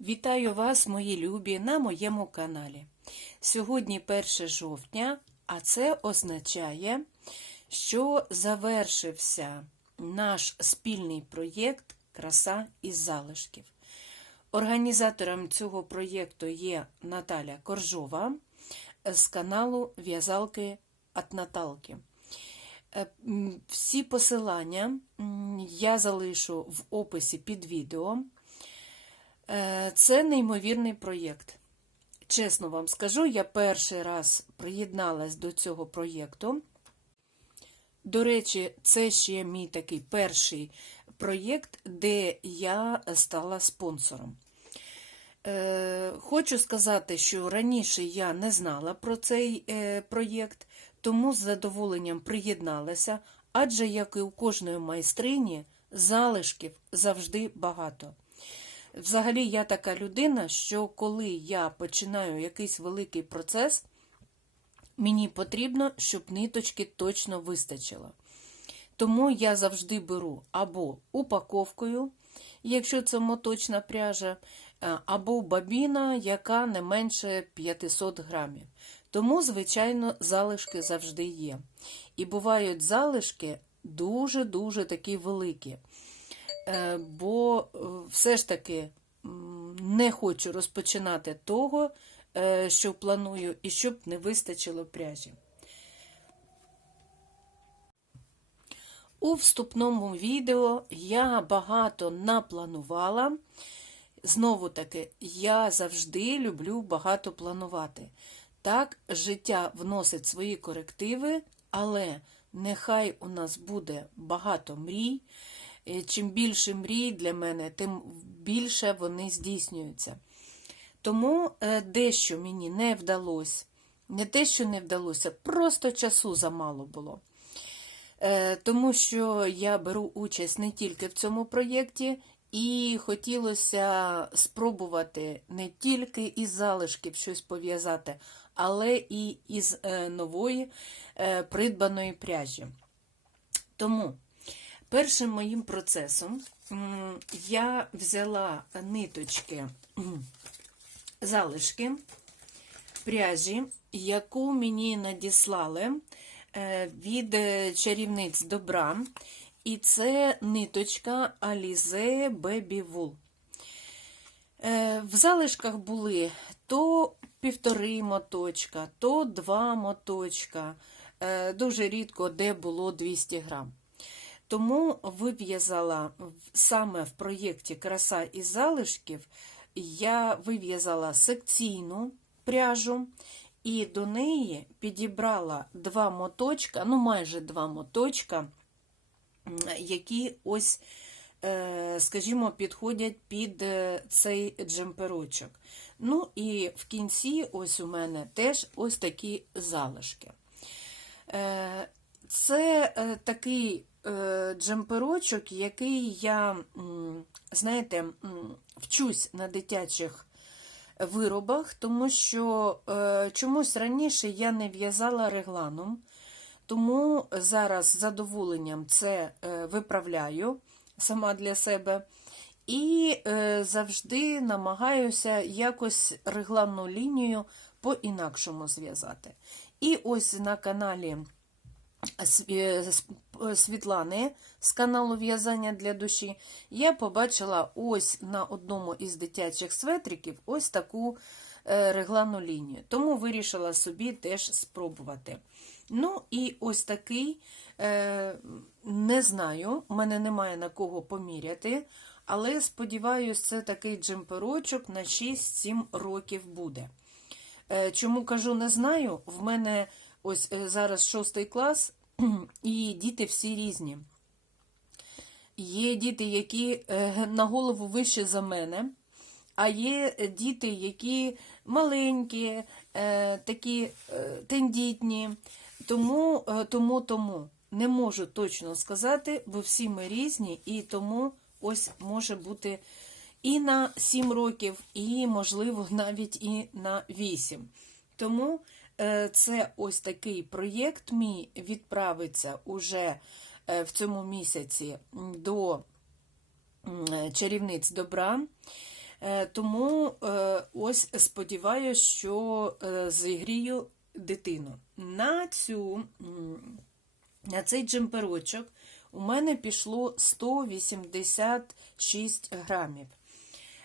Вітаю вас, мої любі, на моєму каналі. Сьогодні 1 жовтня, а це означає, що завершився наш спільний проєкт Краса із залишків. Організатором цього проєкту є Наталя Коржова з каналу В'язалки от Наталки. Е, Всі посилання я залишу в описі під відео. Е, Це неймовірний проєкт. Чесно вам скажу, я перший раз приєдналась до цього проєкту. До речі, це ще мій такий перший проєкт, де я стала спонсором. Е, Хочу сказати, що раніше я не знала про цей е, проєкт, тому з задоволенням приєдналася, адже, як і у кожної майстрині, залишків завжди багато. Взагалі, я така людина, що коли я починаю якийсь великий процес, мені потрібно, щоб ниточки точно вистачило. Тому я завжди беру або упаковкою, якщо це моточна пряжа, е, або бабіна, яка не менше 500 грамів. Тому, звичайно, залишки завжди є. І бувають залишки дуже-дуже такі великі. Е, Бо е, все ж таки не хочу розпочинати того, е, що планую, і щоб не вистачило пряжі. У вступному відео я багато напланувала. Знову таки, я завжди люблю багато планувати. Так, життя вносить свої корективи, але нехай у нас буде багато мрій. Е, Чим більше мрій для мене, тим більше вони здійснюються. Тому е, дещо мені не вдалося. Не те, що не вдалося, просто часу замало було. Е, Тому що я беру участь не тільки в цьому проєкті, і хотілося спробувати не тільки із залишків щось пов'язати, але і із нової придбаної пряжі. Тому першим моїм процесом я взяла ниточки залишки пряжі, яку мені надіслали е, від е, чарівниць добра. І це ниточка Alize Baby Wool. Е, В залишках були то півтори моточка, то два моточка. Дуже рідко, де було 200 грам. Тому вив'язала саме в проєкті Краса із залишків, я вив'язала секційну пряжу і до неї підібрала два моточка, ну майже два моточка, які ось, е, скажімо, підходять під е, цей джемперочок. Ну і в кінці ось у мене теж ось такі залишки. Е, Це такий джемперочок, який я, знаєте, вчусь на дитячих виробах, тому що е, чомусь раніше я не в'язала регланом, тому зараз з задоволенням це е, виправляю сама для себе. І е, завжди намагаюся якось регланну лінію по-інакшому зв'язати. І ось на каналі Світлани з каналу В'язання для душі я побачила ось на одному із дитячих светриків ось таку е, регланну лінію. Тому вирішила собі теж спробувати. Ну і ось такий, е, не знаю, в мене немає на кого поміряти, але сподіваюся, це такий джемперочок на 6-7 років буде. Е, Чому кажу не знаю? В мене ось е, зараз шостий клас, і діти всі різні. Є діти, які е, на голову вище за мене, а є діти, які маленькі, е, такі тендітні. Тому, тому, тому не можу точно сказати, бо всі ми різні, і тому ось може бути і на 7 років, і, можливо, навіть і на 8. Тому це ось такий проєкт мій відправиться уже е, в цьому місяці до чарівниць добра. Е, Тому е, ось сподіваюся, що е, зігрію дитину. На, цю, на цей джемперочок у мене пішло 186 грамів.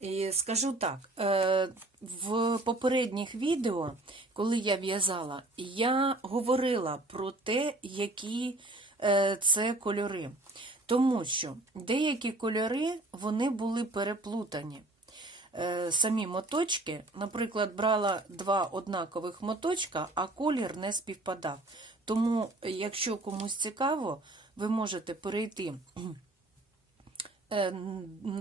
І скажу так, е, в попередніх відео, коли я в'язала, я говорила про те, які е, це кольори. Тому що деякі кольори вони були переплутані. Е, Самі моточки, наприклад, брала два однакових моточка, а колір не співпадав. Тому, якщо комусь цікаво, ви можете перейти е,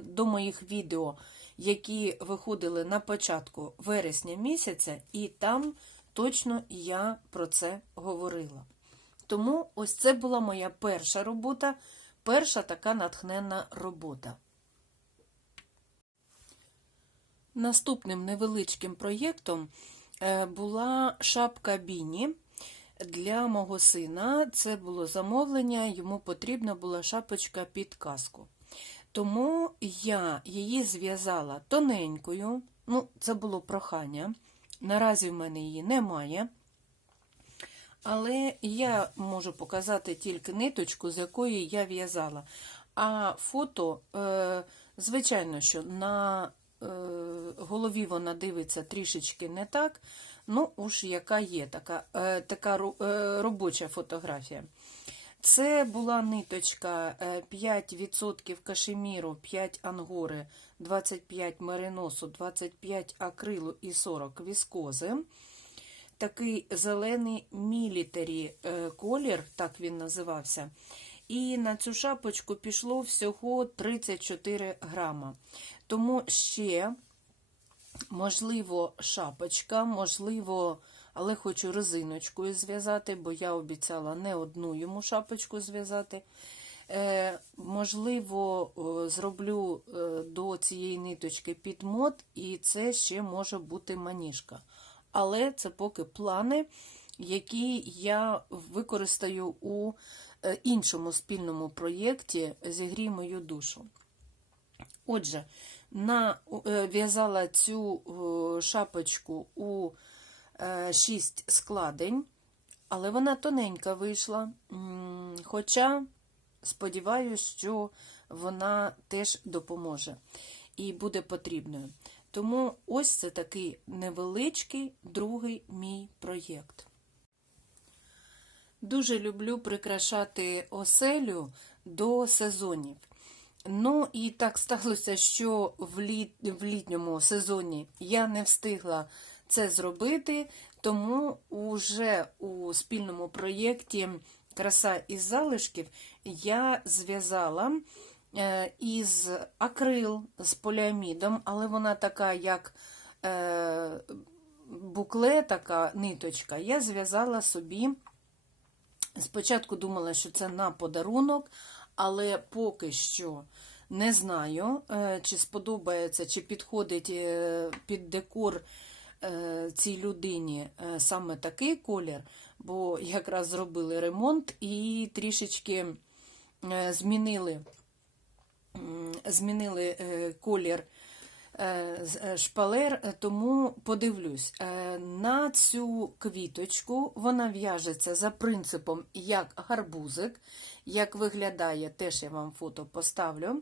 до моїх відео, які виходили на початку вересня місяця, і там точно я про це говорила. Тому ось це була моя перша робота, перша така натхненна робота. Наступним невеличким проєктом е, була шапка Біні для мого сина. Це було замовлення, йому потрібна була шапочка під казку. Тому я її зв'язала тоненькою, ну, це було прохання. Наразі в мене її немає. Але я можу показати тільки ниточку, з якої я в'язала. А фото, е, звичайно, що на е, голові вона дивиться трішечки не так. Ну, уж яка є така, е, така робоча фотографія. Це була ниточка е, 5% кашеміру, 5 ангори, 25 мериносу, 25 акрилу і 40 віскози. Такий зелений мілітарі е, колір, так він називався. І на цю шапочку пішло всього 34 грама. Тому ще, можливо, шапочка, можливо, але хочу резиночкою зв'язати, бо я обіцяла не одну йому шапочку зв'язати. Е, можливо, зроблю е, до цієї ниточки підмот, і це ще може бути маніжка. Але це поки плани, які я використаю у е, іншому спільному проєкті Зігрій мою душу. Отже, на, е, в'язала цю шапочку у 6 складень, але вона тоненька вийшла. Хоча сподіваюся, що вона теж допоможе і буде потрібною. Тому ось це такий невеличкий другий мій проєкт. Дуже люблю прикрашати оселю до сезонів. Ну і так сталося, що в, літ, в літньому сезоні я не встигла це зробити, тому уже у спільному проєкті Краса із залишків я зв'язала е, із акрил з поліамідом, але вона така, як е, букле, така ниточка, я зв'язала собі. Спочатку думала, що це на подарунок, але поки що не знаю, е, чи сподобається, чи підходить під декор цій людині е, саме такий колір, бо якраз зробили ремонт і трішечки е, змінили, змінили е, колір е, е, шпалер, е, тому подивлюсь. Е, На цю квіточку вона в'яжеться за принципом як гарбузик. Як виглядає, теж я вам фото поставлю.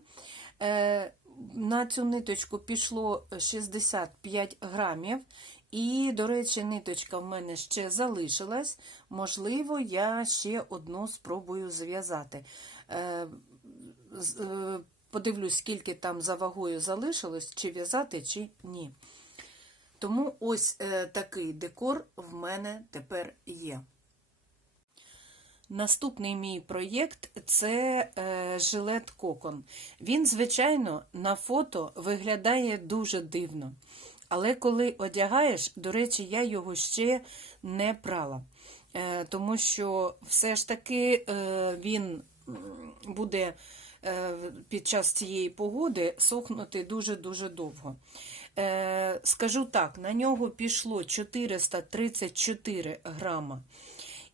На цю ниточку пішло 65 грамів. І, до речі, ниточка в мене ще залишилась. Можливо, я ще одну спробую зв'язати. Е, е, Подивлюсь, скільки там за вагою залишилось, чи в'язати, чи ні. Тому ось е, такий декор в мене тепер є. Наступний мій проєкт це е, жилет кокон. Він, звичайно, на фото виглядає дуже дивно. Але коли одягаєш, до речі, я його ще не прала. Е, тому що все ж таки е, він буде е, під час цієї погоди сохнути дуже-дуже довго. Е, Скажу так, на нього пішло 434 грама.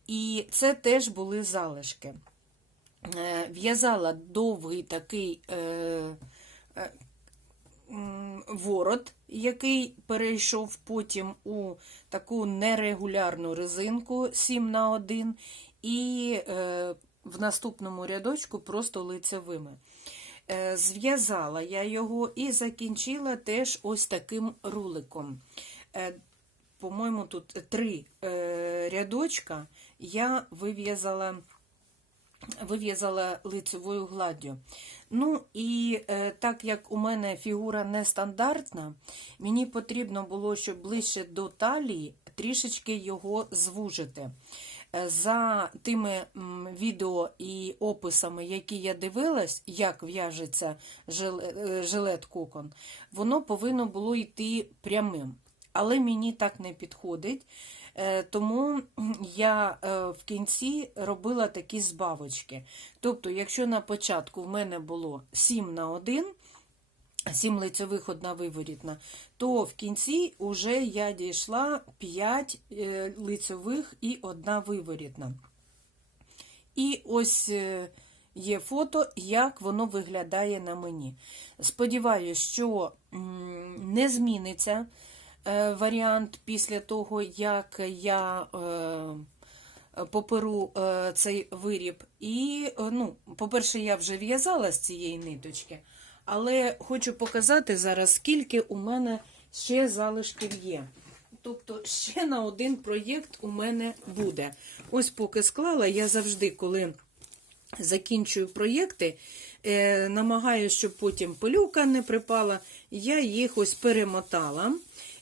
І це теж були залишки. Е, В'язала довгий такий е, е, ворот, який перейшов потім у таку нерегулярну резинку 7 на 1 і в наступному рядочку просто лицевими. Зв'язала я його і закінчила теж ось таким руликом. По-моєму, тут три рядочка я вив'язала вив'язала лицевою гладдю. Ну і е, так як у мене фігура нестандартна, мені потрібно було, щоб ближче до талії трішечки його звужити. Е, За тими відео і описами, які я дивилась, як в'яжеться е, жилет кокон, воно повинно було йти прямим. Але мені так не підходить. Е, Тому я е, в кінці робила такі збавочки. Тобто, якщо на початку в мене було 7 на 1, 7 лицевих, одна виворітна, то в кінці вже я дійшла 5 е, лицевих і одна виворітна. І ось є фото, як воно виглядає на мені. Сподіваюсь, що не зміниться варіант після того, як я е, поперу е, цей виріб. І, е, ну, по-перше, я вже в'язала з цієї ниточки, але хочу показати зараз, скільки у мене ще залишків є. Тобто ще на один проєкт у мене буде. Ось поки склала, я завжди, коли закінчую проєкти, е, намагаюся, щоб потім пилюка не припала, я їх ось перемотала.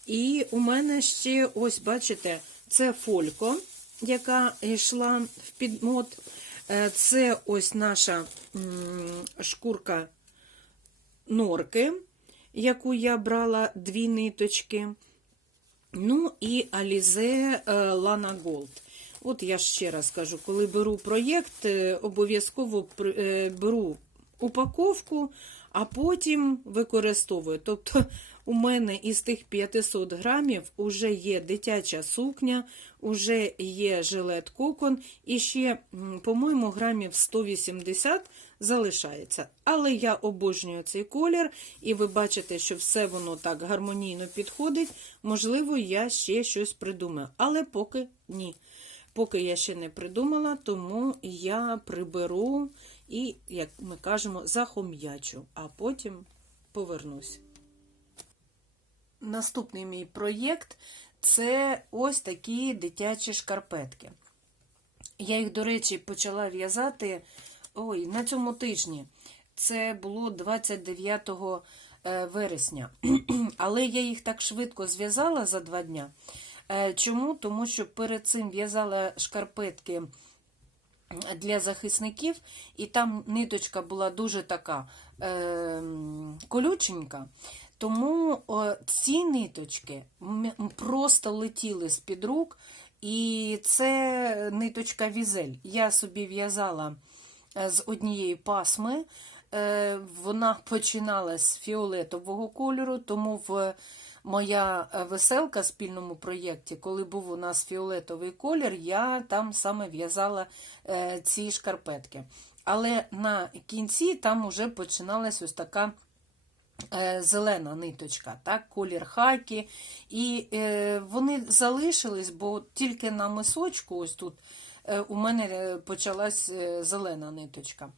І у мене ще, ось, бачите, це фолько, яка йшла в підмот. Е, Це ось наша шкурка норки, яку я брала дві ниточки. Ну і Alize Lana Gold. От я ще раз кажу, коли беру проєкт, е, обов'язково е, беру упаковку, а потім використовую. Тобто у мене із тих 500 грамів вже є дитяча сукня, вже є жилет кокон, і ще, по-моєму, грамів 180 залишається. Але я обожнюю цей колір, і ви бачите, що все воно так гармонійно підходить. Можливо, я ще щось придумаю, але поки ні. Поки я ще не придумала, тому я приберу і, як ми кажемо, захом'ячу, а потім повернусь. Наступний мій проєкт це ось такі дитячі шкарпетки. Я їх, до речі, почала в'язати ой, на цьому тижні. Це було 29 е, вересня. Але я їх так швидко зв'язала за два дня. Е, Чому? Тому що перед цим в'язала шкарпетки для захисників, і там ниточка була дуже така е, колюченька. Тому ці ниточки просто летіли з-під рук, і це ниточка візель. Я собі в'язала е, з однієї пасми. Е, Вона починалась з фіолетового кольору, тому в моя е, веселка в спільному проєкті, коли був у нас фіолетовий колір, я там саме в'язала ці шкарпетки. Але на кінці там вже починалась ось така зелена ниточка, так, колір хакі. І е, вони залишились, бо тільки на мисочку, ось тут, е, у мене е, почалась е, зелена ниточка.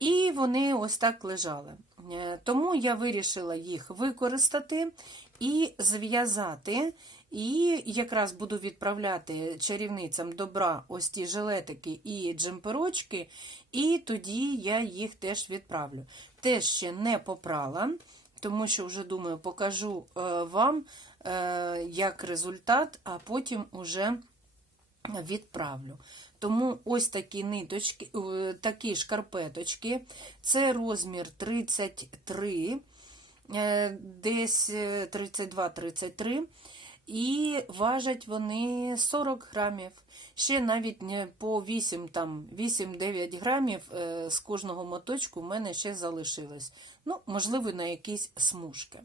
І вони ось так лежали. Е, Тому я вирішила їх використати і зв'язати. І якраз буду відправляти чарівницям добра ось ті жилетики і джемперочки, і тоді я їх теж відправлю. Теж ще не попрала, тому що вже думаю, покажу е, вам е, як результат, а потім уже відправлю. Тому ось такі ниточки, е, такі шкарпеточки. Це розмір 33, е, десь 32-33. І важать вони 40 грамів. Ще навіть по 8, там 8-9 грамів е, з кожного моточку в мене ще залишилось. Ну, можливо, на якісь смужки.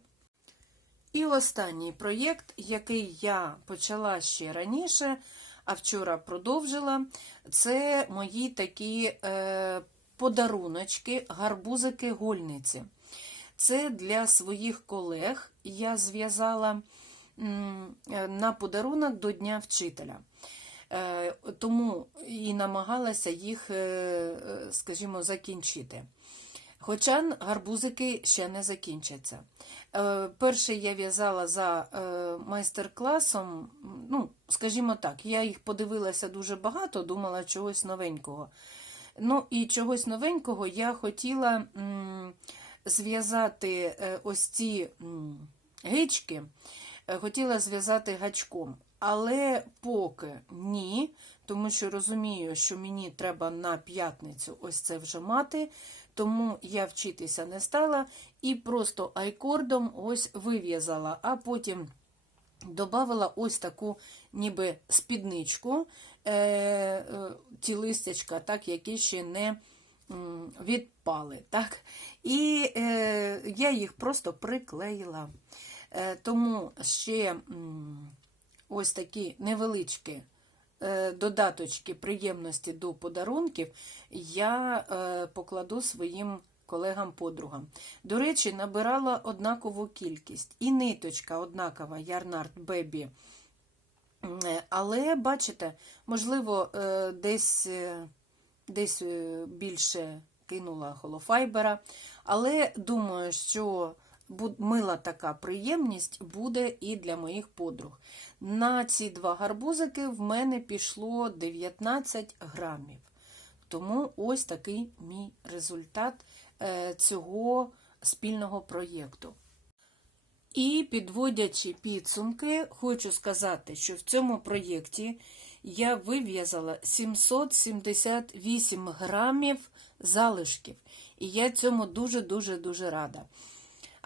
І останній проєкт, який я почала ще раніше, а вчора продовжила, це мої такі е, подаруночки, гарбузики гольниці. Це для своїх колег я зв'язала е, на подарунок до Дня вчителя. Е, Тому і намагалася їх, е, скажімо, закінчити. Хоча гарбузики ще не закінчаться. Е, Перше я в'язала за е, майстер-класом, ну, скажімо так, я їх подивилася дуже багато, думала чогось новенького. Ну і чогось новенького я хотіла зв'язати е, ось ці гички, хотіла зв'язати гачком. Але поки ні, тому що розумію, що мені треба на п'ятницю ось це вже мати, тому я вчитися не стала і просто айкордом ось вив'язала, а потім додавала ось таку ніби спідничку, е, е, ті листячка, так, які ще не відпали. Так? І е, я їх просто приклеїла. Е, тому ще ось такі невеличкі додаточки приємності до подарунків я е, покладу своїм колегам-подругам. До речі, набирала однакову кількість. І ниточка однакова Ярнард Бебі. Е, Але, бачите, можливо, е, десь, е, десь е, більше кинула холофайбера. Але думаю, що мила така приємність буде і для моїх подруг. На ці два гарбузики в мене пішло 19 грамів. Тому ось такий мій результат е, цього спільного проєкту. І підводячи підсумки, хочу сказати, що в цьому проєкті я вив'язала 778 грамів залишків. І я цьому дуже-дуже дуже рада.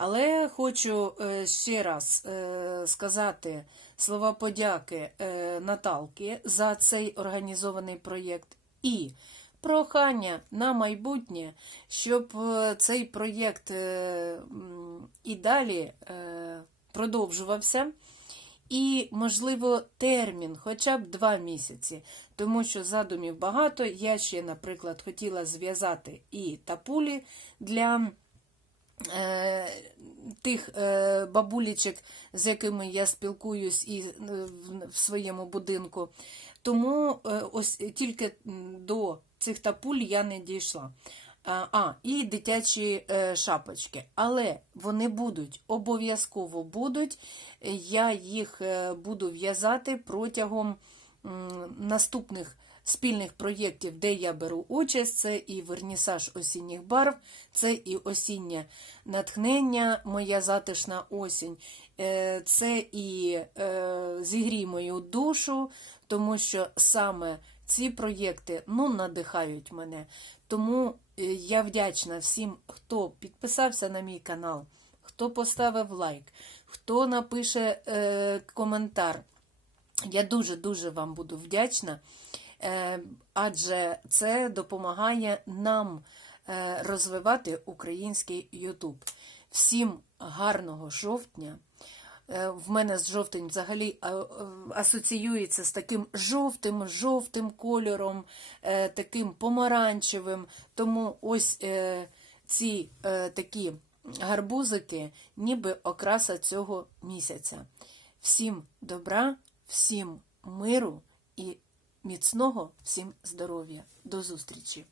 Але хочу е, ще раз е, сказати слова подяки е, Наталки за цей організований проєкт і прохання на майбутнє, щоб е, цей проєкт е, і далі продовжувався. І, можливо, термін, хоча б два місяці, тому що задумів багато. Я ще, наприклад, хотіла зв'язати і тапулі для тих е, бабулічок, з якими я спілкуюсь і е, в, своєму будинку. Тому е, ось тільки до цих тапуль я не дійшла. А, і дитячі е, шапочки. Але вони будуть, обов'язково будуть. Я їх е, буду в'язати протягом наступних спільних проєктів, де я беру участь. Це і вернісаж осінніх барв, це і осіннє натхнення, моя затишна осінь, е, це і е, зігрій мою душу, тому що саме ці проєкти ну, надихають мене. Тому е, я вдячна всім, хто підписався на мій канал, хто поставив лайк, хто напише е, коментар. Я дуже-дуже вам буду вдячна, адже це допомагає нам е, розвивати український YouTube. Всім гарного жовтня. Е, В мене з жовтень взагалі е, е, асоціюється з таким жовтим, жовтим кольором, е, таким помаранчевим. Тому ось е, ці е, такі гарбузики, ніби окраса цього місяця. Всім добра, всім миру і міцного, всім здоров'я. До зустрічі!